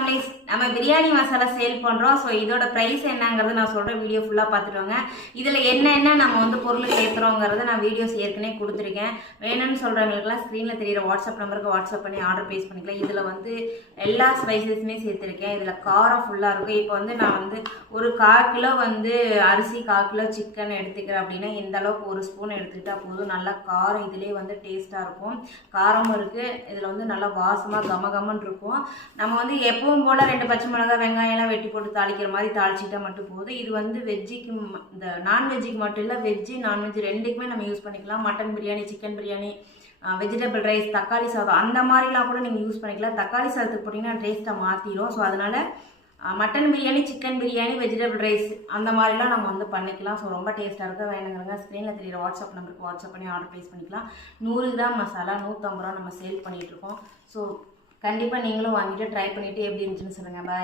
Families நம்ம biryani masala sale பண்ணுறோம். So இதோட ப்ரைஸ் என்னங்கிறது நான் சொல்கிற வீடியோ ஃபுல்லாக பார்த்துட்டு இதில் என்னென்ன நம்ம வந்து பொருள் சேர்த்துறோங்கிறத நான் வீடியோஸ் ஏற்கனவே கொடுத்துருக்கேன். வேணும்னு சொல்கிறவங்களுக்குலாம் ஸ்க்ரீனில் தெரியிற வாட்ஸ்அப் நம்பருக்கு வாட்ஸ்அப் பண்ணி ஆர்டர் ப்ளேஸ் பண்ணிக்கலாம். இதில் வந்து எல்லா ஸ்பைசஸுமே சேர்த்துருக்கேன். இதில் காரம் ஃபுல்லாக இருக்கும். இப்போ வந்து நான் வந்து ஒரு 1/4 கிலோ வந்து அரிசி 1/4 கிலோ சிக்கன் எடுத்துக்கிறேன் அப்படின்னா இந்த அளவுக்கு 1 ஸ்பூன் எடுத்துக்கிட்டால் போதும். நல்லா காரம் இதிலே வந்து டேஸ்ட்டாக இருக்கும். காரமும் இருக்குது. இதில் வந்து நல்லா வாசமாக கமகமன்னு இருக்கும். நம்ம வந்து எப்பவும் போல் 2 பச்சை மிளகாய் வெங்காயம்லாம் வெட்டி போட்டு தாளிக்கிற மாதிரி தாளிச்சிட்டா மட்டும் போதும். இது வந்து வெஜ்ஜிக்கு இந்த நான்வெஜ்ஜுக்கு மட்டும் இல்லை, வெஜ்ஜு நான்வெஜ் ரெண்டுக்குமே நம்ம யூஸ் பண்ணிக்கலாம். Mutton biryani, chicken biryani, vegetable rice, தக்காளி சாதம் அந்த மாதிரிலாம் கூட நீங்கள் யூஸ் பண்ணிக்கலாம். தக்காளி சாதத்துக்கு போட்டிங்கன்னா டேஸ்ட்டை மாற்றிடும். ஸோ அதனால் mutton biryani, chicken biryani, vegetable rice அந்த மாதிரிலாம் நம்ம வந்து பண்ணிக்கலாம். ஸோ ரொம்ப டேஸ்ட்டாக இருக்க வேணுங்கிறங்க ஸ்க்ரீனில் தெரியிற வாட்ஸ்அப் நம்பருக்கு வாட்ஸ்அப் பண்ணி ஆர்டர் ப்ளேஸ் பண்ணிக்கலாம். 100 கிராம் மசாலா 150 ரூபா நம்ம சேல் பண்ணிகிட்ருக்கோம். ஸோ கண்டிப்பாக நீங்களும் வாங்கிட்டு ட்ரை பண்ணிவிட்டு எப்படி இருந்துச்சுன்னு சொல்லுங்கள். பாய்.